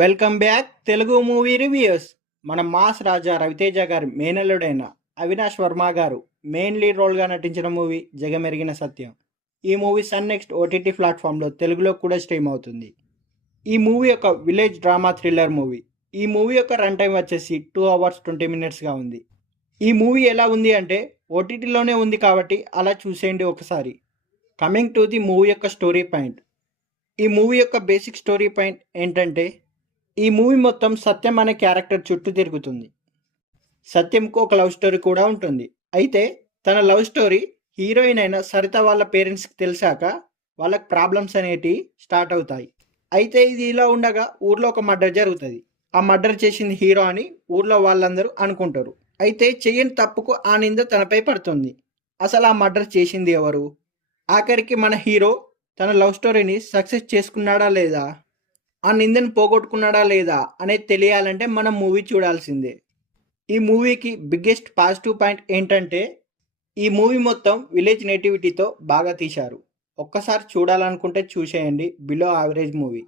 Welcome back Telugu movie reviews. మన mass రాజా రవితేజ గారి మేనల్లుడైన అవినాష్ వర్మ గారు మెయిన్ లీడ్ రోల్గా నటించిన మూవీ జగమెరిగిన సత్యం. ఈ మూవీ సన్ నెక్స్ట్ ఓటీటీ ప్లాట్ఫామ్లో తెలుగులో కూడా స్ట్రీమ్ అవుతుంది. ఈ మూవీ ఒక విలేజ్ డ్రామా థ్రిల్లర్ మూవీ. ఈ మూవీ యొక్క రన్ టైం వచ్చేసి 2 hours 20 minutesగా ఉంది. ఈ మూవీ ఎలా ఉంది అంటే ఓటీటీలోనే ఉంది కాబట్టి అలా చూసేయండి ఒకసారి. కమింగ్ టు ది మూవీ యొక్క స్టోరీ పాయింట్. ఈ మూవీ యొక్క బేసిక్ స్టోరీ పాయింట్ ఏంటంటే, ఈ మూవీ మొత్తం సత్యం అనే క్యారెక్టర్ చుట్టూ తిరుగుతుంది. సత్యంకు ఒక లవ్ స్టోరీ కూడా ఉంటుంది. అయితే తన లవ్ స్టోరీ హీరోయిన్ అయిన సరిత వాళ్ళ పేరెంట్స్కి తెలిసాక వాళ్ళకి ప్రాబ్లమ్స్ అనేటివి స్టార్ట్ అవుతాయి. అయితే ఇది ఇలా ఉండగా ఊర్లో ఒక మర్డర్ జరుగుతుంది. ఆ మర్డర్ చేసింది హీరో అని ఊర్లో వాళ్ళందరూ అనుకుంటారు. అయితే చెయ్యని తప్పుకు ఆ నింద తనపై పడుతుంది. అసలు ఆ మర్డర్ చేసింది ఎవరు? ఆఖరికి మన హీరో తన లవ్ స్టోరీని సక్సెస్ చేసుకున్నాడా లేదా, ఆ నిందను పోగొట్టుకున్నాడా లేదా అనేది తెలియాలంటే మనం మూవీ చూడాల్సిందే. ఈ మూవీకి బిగ్గెస్ట్ పాజిటివ్ పాయింట్ ఏంటంటే, ఈ మూవీ మొత్తం విలేజ్ నేటివిటీతో బాగా తీశారు. ఒక్కసారి చూడాలనుకుంటే చూసేయండి. Below average movie.